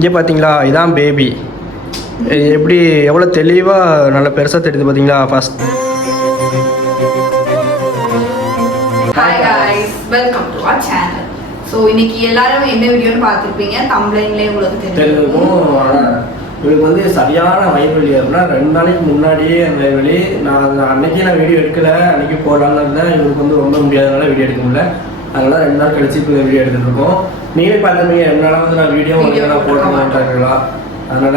இங்கே பார்த்தீங்களா, இதான் பேபி. எப்படி எவ்வளோ தெளிவாக நல்ல பெருசாக தெரியுது பார்த்தீங்களா. First hi guys, welcome to our channel. So இன்னைக்கு எல்லாரும் என்ன வீடியோன்னு பார்த்துருப்பீங்க, தம்ப்ளைன்லேயே உங்களுக்கு தெரிஞ்சிருக்கும். இவருக்கு வந்து சரியான வயிறுவலி அப்படின்னா 2 நாளைக்கு முன்னாடியே அந்த வயிறுவலி. நான் அன்னைக்கே வீடியோ எடுக்கல, அன்னைக்கு போடலான்னு இருந்தேன். இவருக்கு வந்து ரொம்ப முடியாதனால வீடியோ எடுக்க முடியல. அதனால 2 நாள் கழிச்சு இப்போ வீடியோ எடுத்துட்டு இருக்கோம். நீங்களே பார்த்துருப்பீங்க 2 நாளாக வந்து நான் வீடியோ போட்டு மாட்டாங்களா. அதனால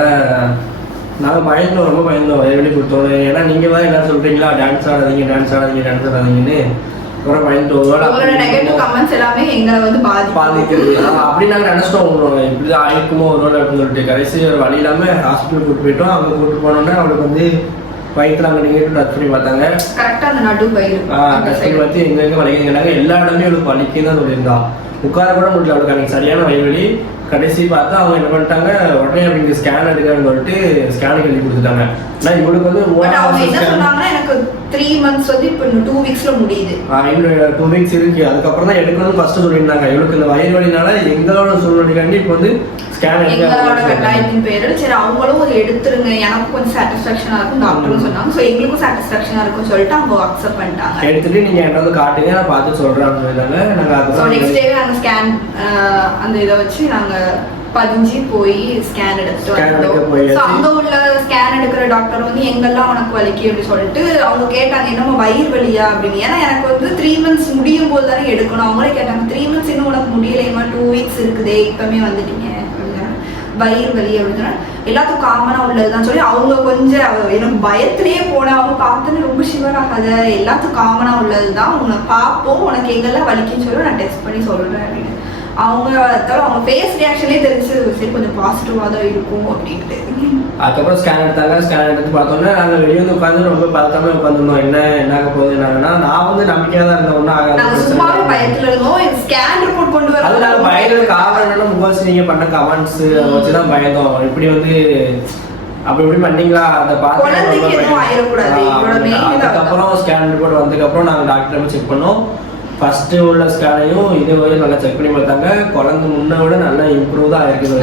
நாங்கள் பயந்தோம், ரொம்ப பயந்தோம் வயிறுவலி கொடுத்தோம். ஏன்னா நீங்கள் தான் என்ன சொல்கிறீங்களா, டான்ஸ் ஆடாதீங்க டான்ஸ் ஆடாதீங்கன்னு அப்புறம் நெகட்டிவ் கமெண்ட்ஸ் எல்லாமே எங்களை வந்து பாதிக்கிறது. அப்படி நாங்கள் நினச்சிட்டோம் இப்படி தான் ஆயிருக்குமோ ஒரு நாள் அப்படின்னு சொல்லிட்டு. கடைசி வழி இல்லாமல் ஹாஸ்பிட்டல் கூப்பிட்டு போயிட்டோம். அங்கே கூப்பிட்டு போனோன்னா அவளுக்கு வந்து வயிற்றுல அங்கே நீங்கள் டச் பண்ணி பார்த்தாங்க. கரெக்டாக அந்த நடு வயிறு டச் பண்ணி பார்த்து எங்கே வலிக்குங்கிறாங்க. எல்லா இடமே அவளுக்கு வலிக்குன்னு தான் சொல்லியிருந்தா. உட்கார கூட முடியல அவளுக்கு அன்றைக்கி சரியான வயிறுவலி. கடைசி பார்த்தா அவங்க என்ன பண்ணிட்டாங்க, உடனே அப்படிங்க ஸ்கேன் எடுக்கிறன்னு சொல்லிட்டு ஸ்கேனுக்கு எழுதி கொடுத்துட்டாங்க. ஆனால் இவளுக்கு வந்து எனக்கு 3 months வந்து இப்போ 2 weeksல முடியுது. இன்னும் 2 weeks இருக்கு. அதுக்கப்புறம் தான் எடுக்கணும்னு ஃபர்ஸ்ட் சொல்லியிருந்தாங்க. இவளுக்கு இந்த வயிறு வலினால எங்களோட சூழ்நிலைக்காண்டி இப்போ வந்து ஸ்கேன் எங்களோட கட்டாயத்தின் பேரில் சரி அவங்களும் ஒரு எடுத்துருங்க, எனக்கு கொஞ்சம் சாட்டிஸ்ஃபேக்ஷனாக இருக்கும் டாக்டரும் சொன்னாங்க. ஸோ எங்களுக்கும் சாட்டிஸ்ஃபேக்ஷனாக இருக்கும்னு சொல்லிட்டு அவங்க அக்செப்ட் பண்ணிட்டாங்க. எடுத்துட்டு நீங்கள் என்கிட்ட வந்து காட்டுங்க, நான் பார்த்து சொல்கிறேன்னு சொல்லிட்டாங்க. நாங்கள் அதுதான் நெக்ஸ்ட் டே நாங்கள் ஸ்கேன் அந்த இதை வச்சு நாங்கள் பதிஞ்சு போய் ஸ்கேன் எடுத்துட்டு வந்தோம். அங்க உள்ள ஸ்கேன் எடுக்கிற டாக்டர் வந்து எங்கெல்லாம் உனக்கு வலிக்கு அப்படின்னு சொல்லிட்டு அவங்க கேட்டாங்க, என்னமோ வயிறு வலியா அப்படின்னு. ஏன்னா எனக்கு வந்து 3 months முடியும் போது தானே எடுக்கணும். அவங்களே கேட்டாங்க 3 months இன்னும் உனக்கு முடியலையுமா, 2 weeks இருக்குதே, இப்பவுமே வந்துட்டீங்க வயிறு வலி அப்படின்னா எல்லாத்துக்கும் காமனா உள்ளதுதான் சொல்லி அவங்க கொஞ்சம் எனக்கு பயத்திலேயே போன. அவங்க பார்த்துன்னு ரொம்ப ஷிவர் ஆகாத, எல்லாத்துக்கும் காமனா உள்ளதுதான், உன்னை பார்ப்போம், உனக்கு எங்கெல்லாம் வலிக்குன்னு சொல்லி நான் டெஸ்ட் பண்ணி சொல்றேன் அப்படின்னு. அவங்க ஃபேஸ் ரியாக்ஷனே தெரிஞ்சு சரி கொஞ்சம் பாசிட்டிவா தான் இருக்கும் அப்படின்ட்டு. அதுக்கப்புறம் ஸ்கேன் எடுத்தாங்க. ஸ்கேன் எடுத்து பார்த்தோன்னா நாங்கள் வெளியே வந்து உட்காந்து ரொம்ப பதட்டமே உட்காந்துருந்தோம். என்ன ஆக போகுது என்னன்னா, நான் வந்து நம்பிக்கையாக தான் இருந்தேன். ஒன்றும் ஆகாது, சும்மாவே பயத்துல இருந்தோம். ஸ்கேன் ரிப்போர்ட் கொண்டு வர அது நாங்கள் பயந்துக்கு காரணம் முகாசி நீங்கள் பண்ண கமெண்ட்ஸ் வச்சு தான் பயந்தோம். இப்படி வந்து அப்படி இப்படி பண்ணீங்களா அதை பார்த்து. அதுக்கப்புறம் ஸ்கேன் ரிப்போர்ட் வந்ததுக்கப்புறம் நாங்கள் டாக்டர் செக் பண்ணோம். ஃபர்ஸ்ட் உள்ள ஸ்கேனையும் இதே வரையும் நல்லா செக் பண்ணி பார்த்தாங்க. குழந்தை முன்ன விட நல்லா இம்ப்ரூவ் தான் இருக்குது.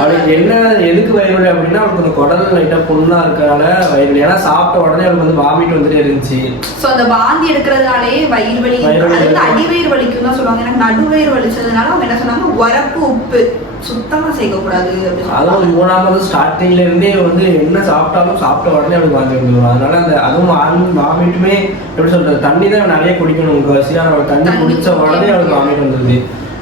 அவளுக்கு என்ன எதுக்கு வயிறு அப்படின்னா, அவளுக்கு அந்த குடல் லைட்டாக புண்ணா இருக்கிறனால வயிறு. ஏன்னா சாப்பிட்ட உடனே அவளுக்கு வந்து வாமிட் வந்துட்டே இருந்துச்சு. ஸோ அந்த வாந்தி எடுக்கிறதுனாலே வயிறு வலி, அடிவயிறு வலிக்கும் தான் சொல்லுவாங்க. எனக்கு நடுவயிறு வலிச்சதுனால அவங்க என்ன சொன்னாங்க, உரப்பு உப்பு சுத்தமா சேர்க்கக்கூடாது. அதுவும் 3ஆவது ஸ்டார்டிங்ல இருந்தே வந்து என்ன சாப்பிட்டாலும் சாப்பிட்ட உடனே அவளுக்கு வாந்தி வந்துடும். அதனால அந்த அதுவும் வாமிட்டுமே எப்படி சொல்றது, தண்ணி தான் நிறைய குடிக்கணும். முக்கால்வாசியான தண்ணி குடிச்ச உடனே அவளுக்கு வாமிட் வந்துருது.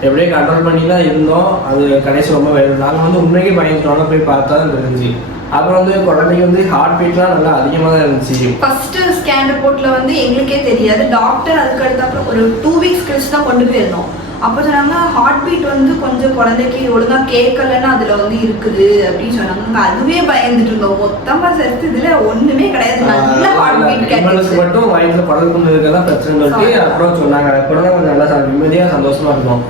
எப்படியே கண்ட்ரோல் பண்ணி தான் இருந்தோம். அது கடைசி ரொம்ப வயது. நாங்கள் வந்து உண்மைக்கே பயந்துட்டோம். போய் பார்த்தா தான் தெரிஞ்சு. அப்புறம் வந்து குழந்தைக்கு வந்து ஹார்ட் பீட்லாம் நல்லா அதிகமாக தான் இருந்துச்சு. ஃபர்ஸ்ட் ஸ்கேன் ரிப்போர்ட்ல வந்து எங்களுக்கே தெரியாது. டாக்டர் அதுக்கு அடுத்த ஒரு 2 weeks கழிச்சு தான் கொண்டு போயிருந்தோம். அப்போ சொன்னாங்க ஹார்ட் பீட் வந்து கொஞ்சம் குழந்தைக்கு ஒழுங்கா கேட்கலன்னு அதுல வந்து இருக்குது அப்படின்னு சொன்னாங்க. அதுவே பயந்துட்டு இருந்தோம். மொத்தமா சேர்த்து இதுல ஒண்ணுமே கிடையாது, நல்ல ஹார்ட் பீட் கேட்டு மட்டும் வயிற்றுல குழந்தை கொண்டு இருக்கதான் பிரச்சனை சொல்லி அப்புறம் சொன்னாங்க. அப்புறம் கொஞ்சம் நல்லா நிம்மதியா சந்தோஷமா இருக்கும்.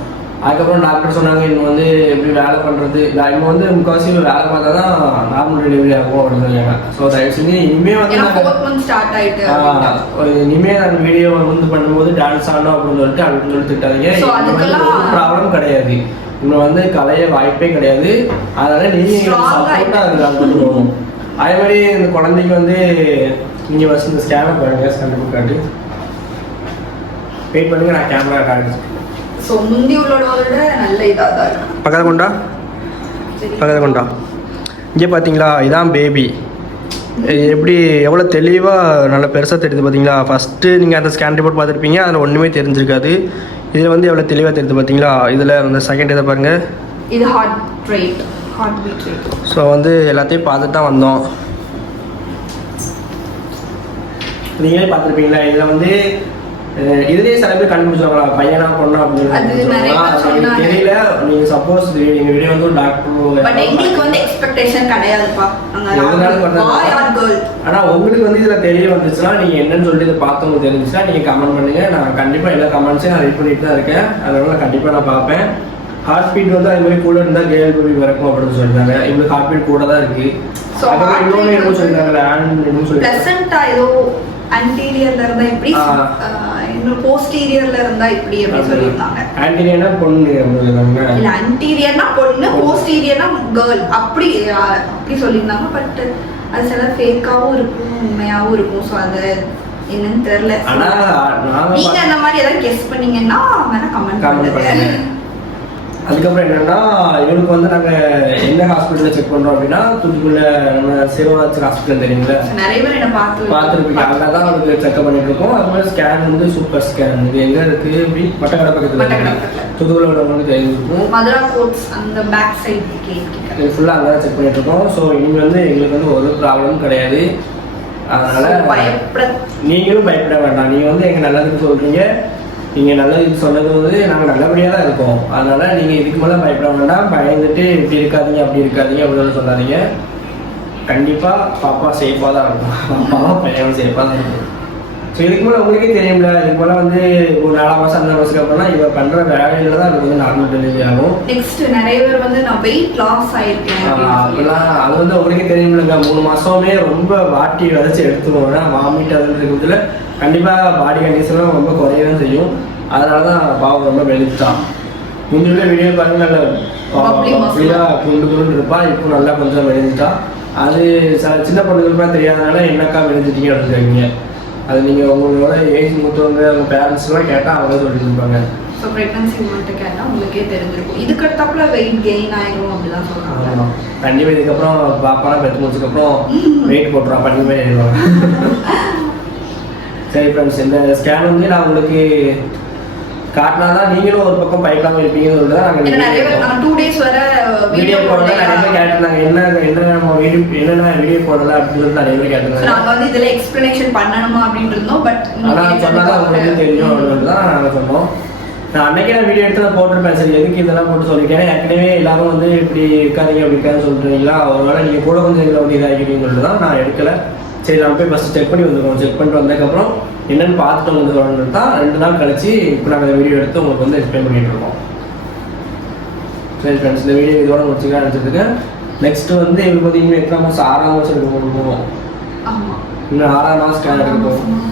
அதுக்கப்புறம் டாக்டர் சொன்னாங்க, இன்னும் வந்து எப்படி வேலை பண்ணுறது, இன்னும் வந்து முக்கால்வாசி வேலை பார்த்தா தான் நார்மல் டெலிவரி ஆகும் அப்படின்னு சொன்னாங்க. ஸோ தயவு செஞ்சு இனிமேல் வந்து இனிமேல் நாங்கள் வீடியோ வந்து பண்ணும்போது டான்ஸ் ஆடணும் அப்படின்னு சொல்லிட்டு அப்படின்னு சொல்லி திட்டாதீங்க. ப்ராப்ளம் கிடையாது, இன்னும் வந்து கலைய வாய்ப்பே கிடையாது. அதனால நீங்கள் சப்போர்ட்டாக அதுக்கு போகணும். அதே மாதிரி இந்த குழந்தைக்கு வந்து நீங்கள் ஃபஸ்ட் இந்த ஸ்கேனை பாருங்க, ஸ்கேன் காட்டு வெயிட் பண்ணுங்க, நான் கேமரா காட்டு. ஸோ முந்தி உள்ளோட நல்ல இதாக தான் இருக்கும். பக்கத்தில் கொண்டா இங்கே பார்த்தீங்களா, இதான் பேபி. எப்படி எவ்வளோ தெளிவாக நல்லா பெருசாக தெரியுது பார்த்தீங்களா. ஃபஸ்ட்டு நீங்கள் அந்த ஸ்கேன் ரிப்போர்ட் பார்த்துருப்பீங்க, அதில் ஒன்றுமே தெரிஞ்சிருக்காது. இதில் வந்து எவ்வளோ தெளிவாக தெரியுது பார்த்தீங்களா. இதில் அந்த செகண்ட் இதை பாருங்கள், இது ஹார்ட் பீட் ரேட். ஸோ வந்து எல்லாத்தையும் பார்த்துட்டு தான் வந்தோம். நீங்களே பார்த்துருப்பீங்களா. இதில் வந்து இதுலேயே சில பேர் கண்டுபிடிச்சாங்களா பையனா பொண்ணா அப்படின்னு தெரியல. நீங்க சப்போஸ் நீங்க வீடியோ வந்து டாக்டர் வந்து எக்ஸ்பெக்டேஷன் கிடையாதுப்பா. ஆனா உங்களுக்கு வந்து இதுல தெரிய வந்துச்சுன்னா நீங்க என்னன்னு சொல்லிட்டு இதை பார்த்தவங்க தெரிஞ்சுச்சுன்னா நீங்க கமெண்ட் பண்ணுங்க. நான் கண்டிப்பா எல்லா கமெண்ட்ஸையும் நான் ரீட் பண்ணிட்டு தான் இருக்கேன். அதனால கண்டிப்பா நான் பார்ப்பேன். ஹார்ட் பீட் வந்து அது மாதிரி கூட இருந்தால் கேர்ள் பேபி வரைக்கும் அப்படின்னு சொல்லிட்டாங்க. இவங்களுக்கு ஹார்ட் பீட் கூட தான் இருக்கு. இன்னொன்று என்னமோ சொல்லிட்டாங்க, ஏதோ anteriorல இருந்தா இப்படி இன்னும் posteriorல இருந்தா இப்படி அப்படி சொல்லிருந்தாங்க. ஆன்டீரியர்னா பொண்ணு அப்படிங்க. இல்ல anteriorனா பொண்ணு, posteriorனா கேர்ள், அப்படி சொல்லியிருந்தாங்க. பட் அது சில ஃபேக்காவும் இருக்கும், உண்மையாவும் இருக்கும். ஸோ அது என்னன்னு தெரியல. ஆனா நீங்க அந்த மாதிரி ஏதாவது கெஸ் பண்ணீங்கன்னா வேணா கமெண்ட் பண்ணுங்க. அதுக்கப்புறம் என்னன்னா இவனுக்கு வந்து நாங்கள் என்ன ஹாஸ்பிட்டலில் செக் பண்ணுறோம் அப்படின்னா தூத்துக்குள்ள நம்ம சிவராஜ் ஹாஸ்பிட்டல் தெரியுங்களா, நிறைய பேர் என்ன பார்த்துருப்பீங்க. அங்கே தான் அவருக்கு செக்அப் பண்ணிட்டு இருக்கோம். அது மாதிரி ஸ்கேன் வந்து சூப்பர் ஸ்கேன். இது எங்கே இருக்குது அப்படி மட்டக்கடை பக்கத்தில் தூத்துக்குள்ள உள்ளவங்களுக்கு தெரிஞ்சிருக்கும். மதுரா கோட்ஸ் அந்த பேக் சைடு கேட்க இது ஃபுல்லாக அங்கே தான் செக் பண்ணிட்டு இருக்கோம். ஸோ இனிமேல் வந்து எங்களுக்கு வந்து ஒரு ப்ராப்ளமும் கிடையாது. அதனால நீங்களும் பயப்பட வேண்டாம். நீங்கள் வந்து எங்கள் நல்லதுக்கு சொல்கிறீங்க, நீங்கள் நல்லதுக்கு சொன்னது வந்து நாங்கள் நல்லபடியாக தான் இருக்கோம். அதனால் நீங்கள் இதுக்கு மேலே பயப்பட வேண்டாம். பயந்துட்டு இப்படி இருக்காதீங்க அப்படி இருக்காதீங்க அப்படின்னு சொல்லாதீங்க. கண்டிப்பாக பாப்பா சேஃபாக தான் இருக்கும். பாப்பாவும் பையனும் சேஃபாக தான் இருக்கும். ஸோ இதுக்கு மேலே உங்களுக்கே தெரியும்ல, இதுக்கு மேலே வந்து ஒரு 4 மாதம் 5 மாதத்துக்கு அப்புறம்னா இவ பண்ணுற வேலையில் தான் எனக்கு வந்து நார்மல் டெலிவரி ஆகும். நெக்ஸ்ட் நிறைய பேர் வந்து நான் வெயிட் லாஸ் ஆயிருக்கேன் அப்படிலாம். அது வந்து உங்களுக்கே தெரியுமில்லங்க, 3 மாதமே ரொம்ப வாட்டி வதச்சி எடுத்துக்கோங்க. வாமிட் அது இருக்கிறதுல கண்டிப்பாக பாடி கண்டிஷனும் ரொம்ப குறையவும் செய்யும். அதனால தான் பாவம் ரொம்ப வெளுத்தான். முன்னாடி வீடியோ பாருங்க, நல்லா அப்படியாக குண்டு இருப்பா. இப்போ நல்லா கொஞ்சம் வெளுத்துட்டா. அது சின்ன பொண்ணுங்களுக்குலாம் தெரியாதனால என்னக்கா வெளுத்துட்டீங்க அப்படின்னு சொல்லுவீங்க. அது நீங்கள் உங்களோட ஏஜ் மூத்தவங்க உங்கள் பேரண்ட்ஸ்லாம் கேட்டால் அவங்க சொல்லிட்டு இருப்பாங்க. ஸோ ப்ரெக்னன்சி மட்டும் கேட்டால் உங்களுக்கே தெரிஞ்சிருக்கும். இதுக்கு அடுத்தாப்புல வெயிட் கெயின் ஆயிடும் அப்படிதான் சொல்கிறாங்க. ஆமாம், கண்டிப்பாக இதுக்கப்புறம் பாப்பாலாம் பெற்று முடிச்சதுக்கப்புறம் வெயிட் போட்டுருவோம், பண்ணிமே ஆயிடுவாங்க. சரி ஃப்ரெண்ட்ஸ், இந்த ஸ்கேன் வந்து நான் உங்களுக்கு காட்டினா தான் நீங்களும் ஒரு பக்கம் பயப்படாமல் இருப்பீங்கன்னு சொல்லிட்டு தான் நாங்கள் 2 days வர வீடியோ போடல. நிறைய பேர் கேட்டிருந்தாங்க என்ன நம்ம வீடியோ என்னென்ன வீடியோ போடல அப்படின்னு சொல்லிட்டு நிறைய பேர் கேட்டிருந்தாங்க. நாங்கள் வந்து இதில் எக்ஸ்பிளனேஷன் பண்ணணுமா அப்படின்னு இருந்தோம். பட் ஆனால் சொன்னால் தான் உங்களுக்கு தெரியும் அப்படின்னு தான் நாங்கள் சொன்னோம். நான் அன்னைக்கே நான் வீடியோ எடுத்து தான் போட்டிருப்பேன். சரி எதுக்கு இதெல்லாம் போட்டு சொல்லியிருக்கேன், ஏற்கனவே எல்லாரும் வந்து இப்படி இருக்காதீங்க அப்படி இருக்காதுன்னு சொல்கிறீங்களா, ஒருவேளை நீங்கள் கூட கொஞ்சம் இதில் வந்து இதாகிட்டீங்கன்னு சொல்லிட்டு தான் நான் எடுக்கலை. சரி நம்ம போய் ஃபஸ்ட்டு செக் பண்ணி வந்துருக்கோம். செக் பண்ணிட்டு வந்ததுக்கப்புறம் என்னென்னு பார்த்துட்டு வந்து சொல்லணுன்னு தான் 2 நாள் கழிச்சு இப்போ நாங்கள் வீடியோ எடுத்து உங்களுக்கு வந்து எக்ஸ்பிளைன் பண்ணிட்டு இருக்கோம். சரி ஃப்ரெண்ட்ஸ், இந்த வீடியோ இதோட முடிச்சுக்கலாம் நினச்சிருக்கேன். நெக்ஸ்ட்டு வந்து எங்களுக்கு வந்து இன்னும் எத்தனை மாதம் 6ஆம் மாதம் எடுக்க போகிறோம். இன்னும் 6ஆம் மாதம் ஸ்கேன் எடுக்க போகிறோம்.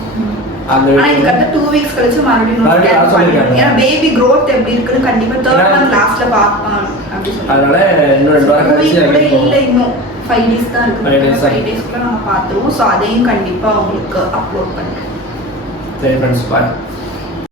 அந்த இதுக்கு அடுத்து 2 weeks கழிச்சு மறுபடியும் ஏன்னா பேபி growth எப்படி இருக்குன்னு கண்டிப்பாக 3rd month லாஸ்ட்ல பார்ப்பாங்க அப்படி சொல்லி. அதனால இன்னும் 2 வாரம் கழிச்சு இல்லை, இன்னும் 5 days தான் இருக்கு. 5 daysக்குள்ள நம்ம பார்த்துருவோம். ஸோ அதையும் கண்டிப்பாக உங்களுக்கு அப்லோட் பண்ணுறேன். சரி ஃப்ரெண்ட்ஸ், பாய்.